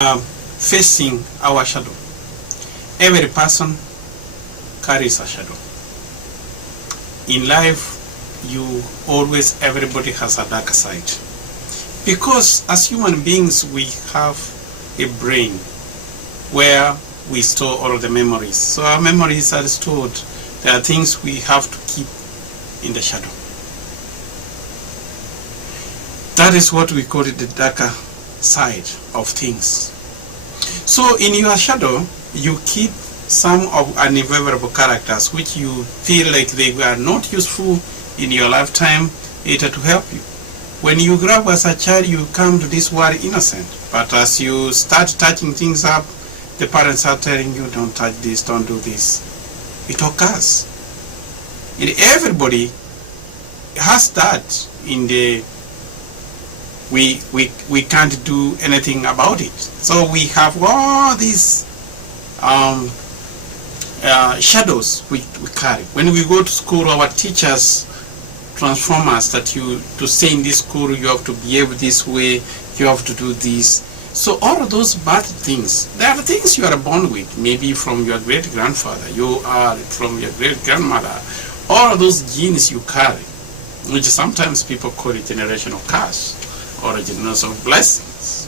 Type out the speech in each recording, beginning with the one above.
facing our shadow. Every person carries a shadow. In life, everybody has a dark side. Because as human beings, we have a brain where we store all of the memories. So our memories are stored. There are things we have to keep in the shadow. That is what we call it, the darker side of things. So in your shadow, you keep some of unfavorable characters which you feel like they were not useful in your lifetime, either to help you. When you grow up as a child, you come to this world innocent. But as you start touching things up, the parents are telling you, don't touch this, don't do this. It occurs. And everybody has that in the we can't do anything about it. So we have all these shadows we carry. When we go to school, our teachers transform us that to stay in this school, you have to behave this way, you have to do this. So all of those bad things, there are things you are born with, maybe from your great-grandfather, you are from your great-grandmother. All of those genes you carry, which sometimes people call it generational curse or a generational blessings.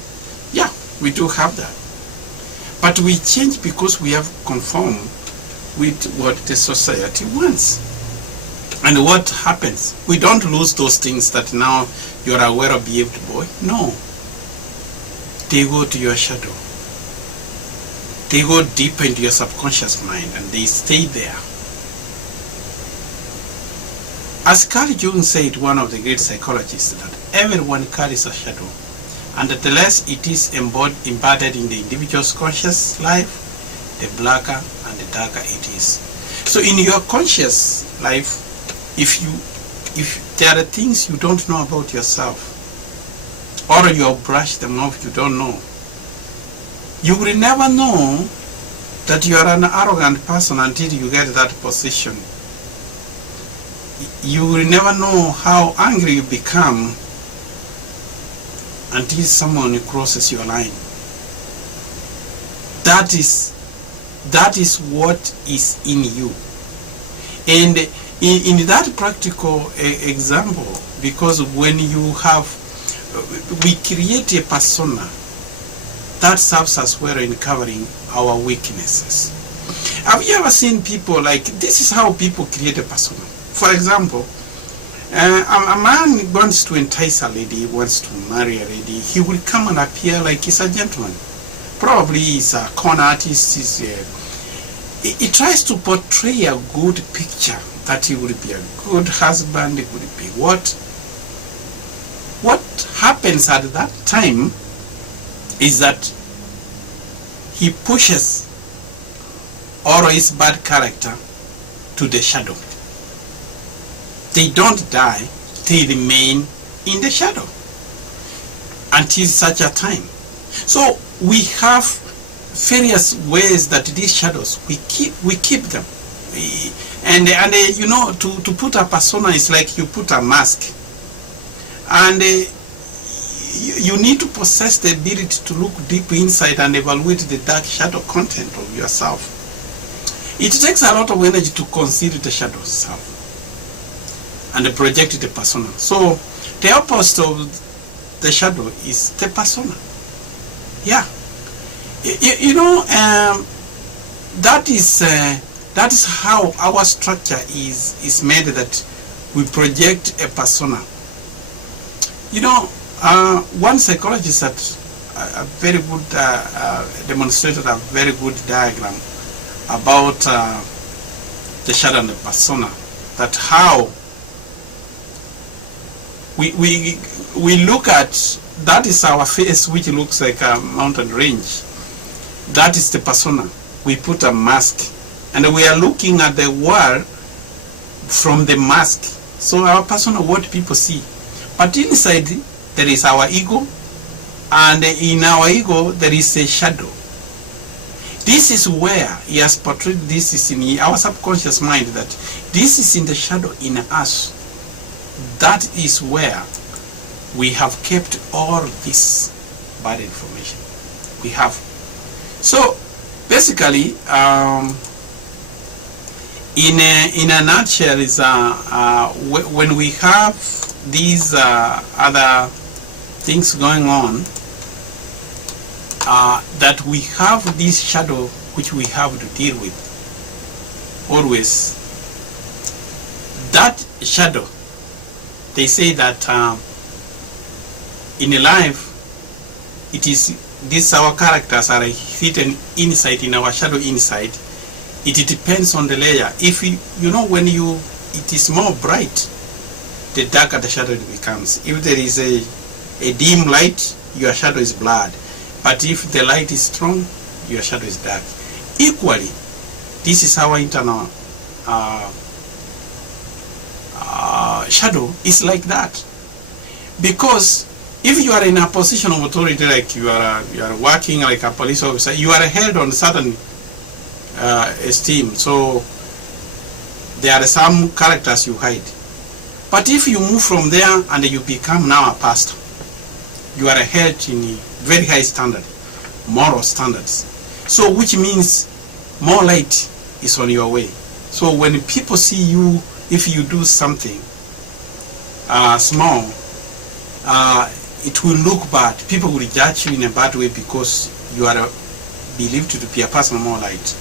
Yeah, we do have that. But we change because we have conformed with what the society wants. And what happens? We don't lose those things that now you're aware of behaved boy. No. They go to your shadow. They go deep into your subconscious mind and they stay there. As Carl Jung said, one of the great psychologists, that everyone carries a shadow, and that the less it is embedded in the individual's conscious life, the blacker and the darker it is. So in your conscious life, if there are things you don't know about yourself, or you brush them off, you don't know, you will never know that you are an arrogant person until you get that position. You will never know how angry you become until someone crosses your line. That is what is in you. And in that practical example, because when you have, we create a persona that serves us well in covering our weaknesses. Have you ever seen people like, this is how people create a persona? For example, a man wants to entice a lady, wants to marry a lady, he will come and appear like he's a gentleman. Probably he's a con artist, he tries to portray a good picture, that he would be a good husband, he would be what? What happens at that time is that he pushes all his bad character to the shadow. They don't die, they remain in the shadow until such a time. So we have various ways that these shadows, we keep them. And you know, to put a persona is like you put a mask. And you need to possess the ability to look deep inside and evaluate the dark shadow content of yourself. It takes a lot of energy to conceal the shadow self and project the persona. So the opposite of the shadow is the persona. Yeah. You know, that is how our structure is made, that we project a persona. You know, one psychologist had a very good demonstrated a very good diagram about the shadow and the persona, that how we look at, that is our face, which looks like a mountain range. That is the persona. We put a mask and we are looking at the world from the mask. So our persona, what people see. But inside there is our ego, and in our ego there is a shadow. This is where he has portrayed, this is in our subconscious mind, that this is in the shadow in us. That is where we have kept all this bad information. we have. So basically, in a nutshell, is when we have these other things going on, that we have this shadow which we have to deal with always. That shadow, they say that in a life, it is these our characters are hidden inside, in our shadow inside. It depends on the layer. If you know, when it is more bright, the darker the shadow becomes. If there is a dim light, your shadow is blurred. But if the light is strong, your shadow is dark. Equally, this is our internal shadow is like that. Because if you are in a position of authority, like you are working like a police officer, you are held on certain esteem. So there are some characters you hide. But if you move from there and you become now a pastor, you are held in very high standard, moral standards. So which means more light is on your way. So when people see you, if you do something small, it will look bad. People will judge you in a bad way because you are believed to be a person of more light.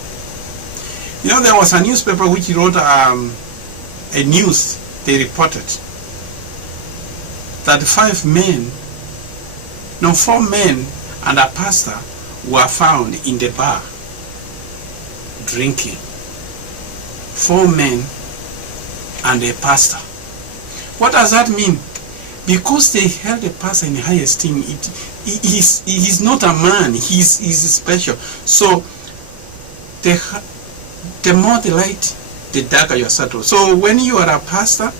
You know, there was a newspaper which wrote a news. They reported that 4 men and a pastor were found in the bar drinking. 4 men and a pastor. What does that mean? Because they held the pastor in high esteem, he is not a man, he is special. So the more the light, the darker your shadow. So when you are a pastor,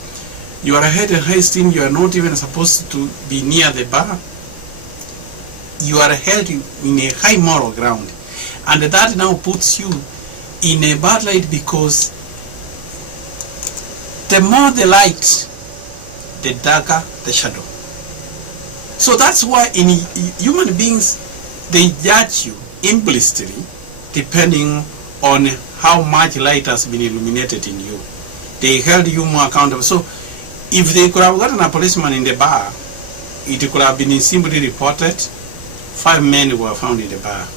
you are held in high esteem, you are not even supposed to be near the bar. You are held in a high moral ground. And that now puts you in a bad light, because the more the light, the darker the shadow. So that's why in human beings, they judge you implicitly depending on how much light has been illuminated in you. They held you more accountable. So if they could have gotten a policeman in the bar, it could have been simply reported 5 men were found in the bar,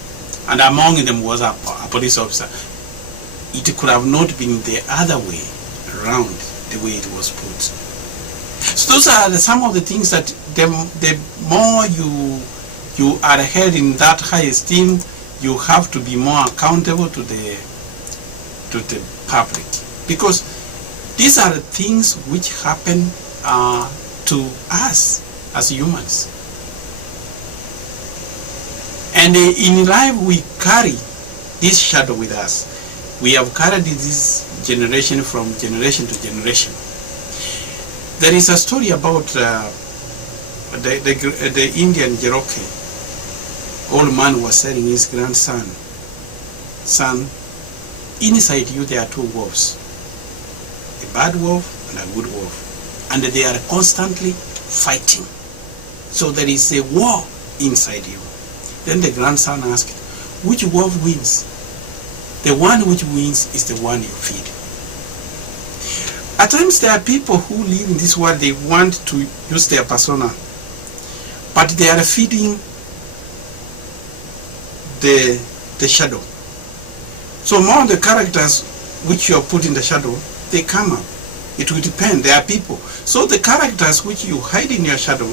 and among them was a police officer. It could have not been the other way around, the way it was put. So those are some of the things that the more you are held in that high esteem, you have to be more accountable to the public, because these are the things which happen to us as humans. And in life we carry this shadow with us. We have carried this generation from generation to generation. There is a story about the Indian Cherokee. Old man was telling his grandson, "Son, inside you there are 2 wolves, a bad wolf and a good wolf, and they are constantly fighting. So there is a war inside you." Then the grandson asked, "Which wolf wins?" "The one which wins is the one you feed." At times there are people who live in this world, they want to use their persona, but they are feeding the shadow. So more of the characters which you are put in the shadow, they come up. It will depend. There are people. So the characters which you hide in your shadow,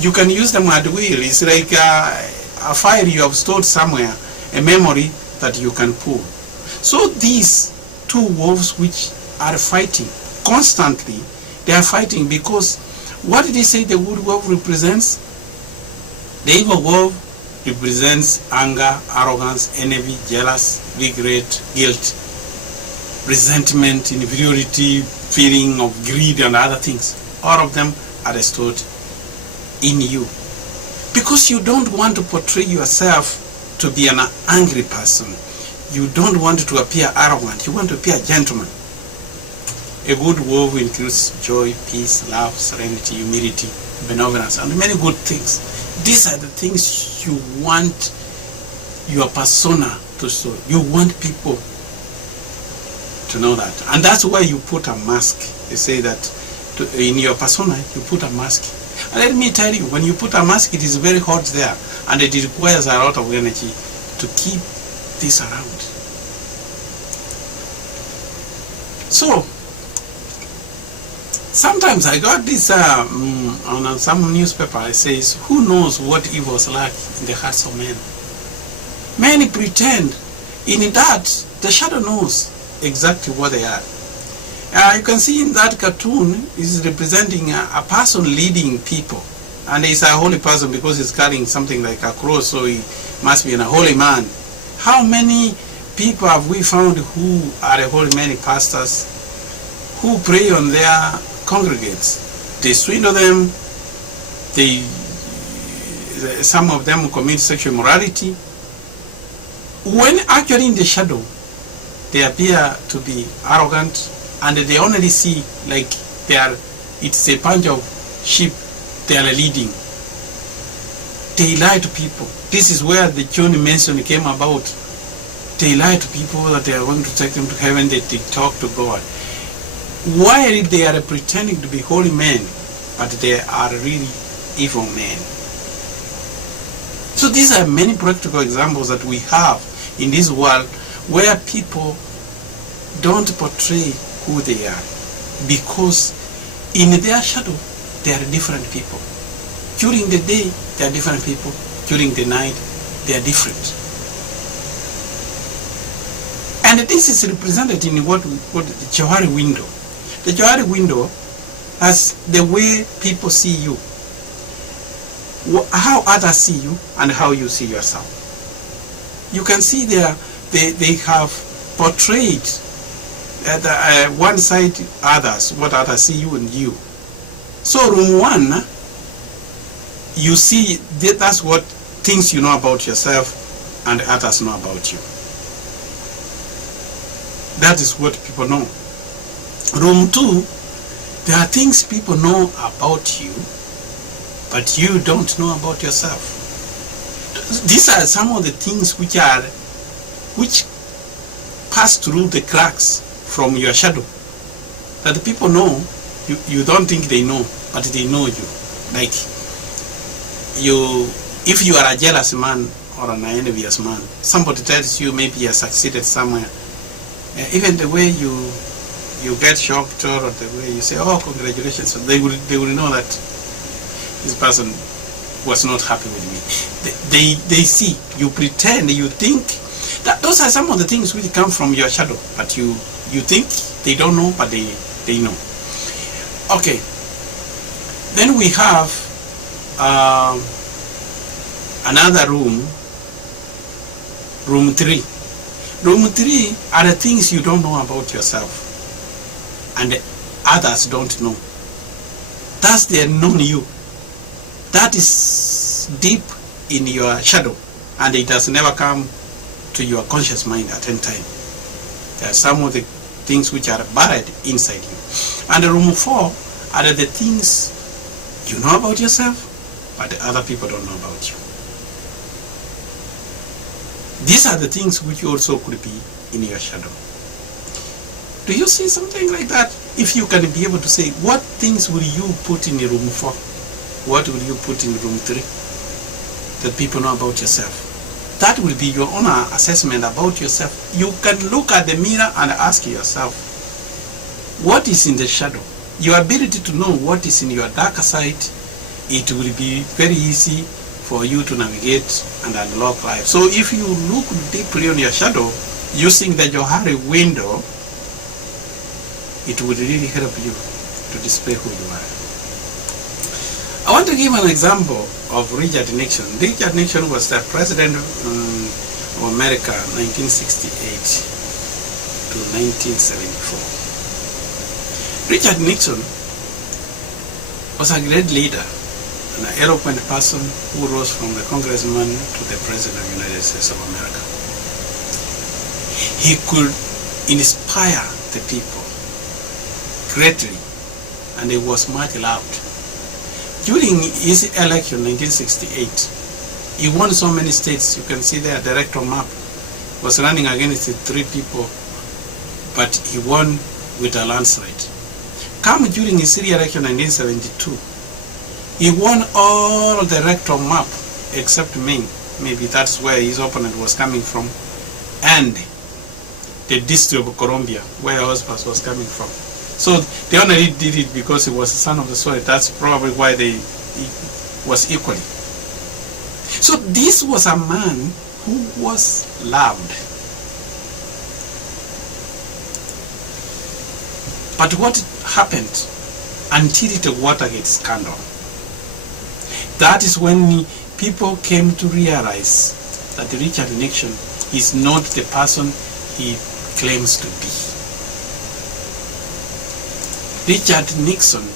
you can use them at will. It's like a file you have stored somewhere, a memory that you can pull. So these 2 wolves which are fighting constantly, they are fighting because what did they say the good wolf represents? The evil wolf represents anger, arrogance, envy, jealous, regret, guilt, resentment, inferiority, feeling of greed and other things. All of them are stored in you. Because you don't want to portray yourself to be an angry person. You don't want to appear arrogant. You want to appear a gentleman. A good wolf includes joy, peace, love, serenity, humility, benevolence, and many good things. These are the things you want your persona to show. You want people to know that. And that's why you put a mask. They say that in your persona, you put a mask. And let me tell you, when you put a mask, it is very hot there, and it requires a lot of energy to keep this around. So, sometimes I got this on some newspaper. It says, who knows what evils lurk in the hearts of men? Many pretend. In that, the shadow knows exactly what they are. You can see in that cartoon is representing a person leading people, and he's a holy person because he's carrying something like a cross, so he must be a holy man. How many people have we found who are holy, many pastors who prey on their congregates? They swindle them, some of them commit sexual immorality, when actually in the shadow they appear to be arrogant, and they only see like it's a bunch of sheep they are leading. They lie to people. This is where the John mention came about. They lie to people that they are going to take them to heaven, they talk to God. While they are pretending to be holy men, but they are really evil men. So these are many practical examples that we have in this world where people don't portray who they are, because in their shadow they are different people. During the day they are different people, during the night they are different. And this is represented in what we call the Johari window. The Johari window as the way people see you, how others see you and how you see yourself. You can see there they have portrayed one side others, what others see you and you. So room 1, you see that's what things you know about yourself and others know about you. That is what people know. Room 2, there are things people know about you, but you don't know about yourself. These are some of the things which pass through the cracks from your shadow, that the people know. You don't think they know, but they know you. Like if you are a jealous man or an envious man, somebody tells you maybe you succeeded somewhere, even the way you get shocked, or the way you say, oh, congratulations, so they will know that this person was not happy with me. They see, you pretend, you think that those are some of the things which come from your shadow, but you think they don't know, but they know. Okay, then we have another room, room 3. Room 3 are the things you don't know about yourself and others don't know. That's the unknown you. That is deep in your shadow, and it has never come to your conscious mind at any time. There are some of the things which are buried inside you. And room 4 are the things you know about yourself, but the other people don't know about you. These are the things which also could be in your shadow. Do you see something like that? If you can be able to say, what things will you put in room 4? What will you put in room 3 that people know about yourself? That will be your own assessment about yourself. You can look at the mirror and ask yourself, what is in the shadow? Your ability to know what is in your darker side, it will be very easy for you to navigate and unlock life. So if you look deeply on your shadow using the Johari window, it would really help you to display who you are. I want to give an example of Richard Nixon. Richard Nixon was the president of America 1968 to 1974. Richard Nixon was a great leader, an eloquent person who rose from the congressman to the president of the United States of America. He could inspire the people greatly, and he was much loved. During his election in 1968, He won so many states. You can see there the electoral map. Was running against 3 people, but he won with a landslide. Come during his re-election in 1972, he won all the electoral map except Maine. Maybe that's where his opponent was coming from, and the District of Columbia, where Oswald was coming from. So they only did it because he was the son of the soil. That's probably why he was equally. So this was a man who was loved. But what happened until the Watergate scandal? That is when people came to realize that Richard Nixon is not the person he claims to be. Richard Nixon,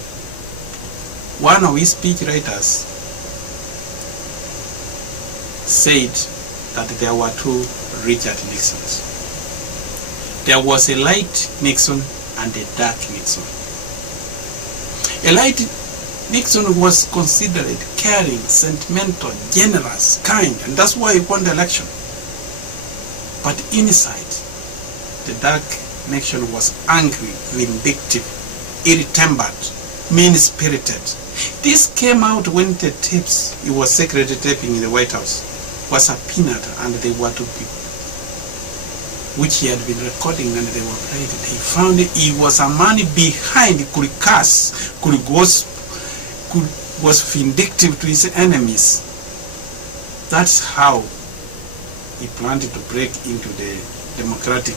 one of his speechwriters, said that there were 2 Richard Nixons. There was a light Nixon and a dark Nixon. A light Nixon was considered caring, sentimental, generous, kind, and that's why he won the election. But inside, the dark Nixon was angry, vindictive, ill-tempered, mean-spirited. This came out when the tapes, he was secretly taping in the White House, was a peanut, and they were 2 people, which he had been recording, and they were played. He found he was a man behind, could curse, was vindictive to his enemies. That's how he planned to break into the Democratic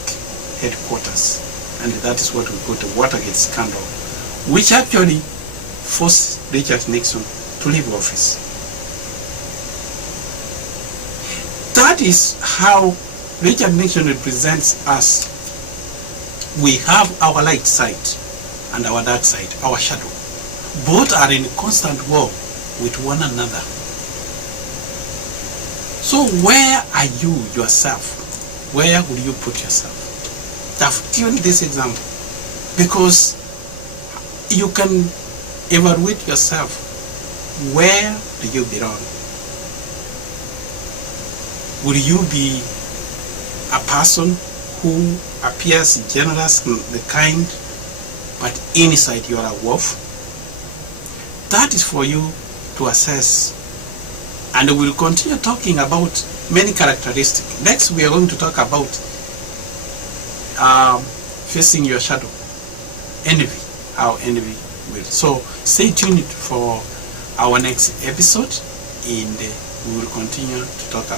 headquarters, and that is what we call the Watergate scandal, which actually forced Richard Nixon to leave office. That is how Richard Nixon represents us. We have our light side and our dark side, our shadow. Both are in constant war with one another. So where are you yourself? Where will you put yourself? I've given this example because you can evaluate yourself. Where do you belong? Will you be a person who appears generous and the kind, but inside you are a wolf? That is for you to assess. And we'll continue talking about many characteristics. Next, we are going to talk about facing your shadow, envy, how envy will. So stay tuned for our next episode, and we will continue to talk about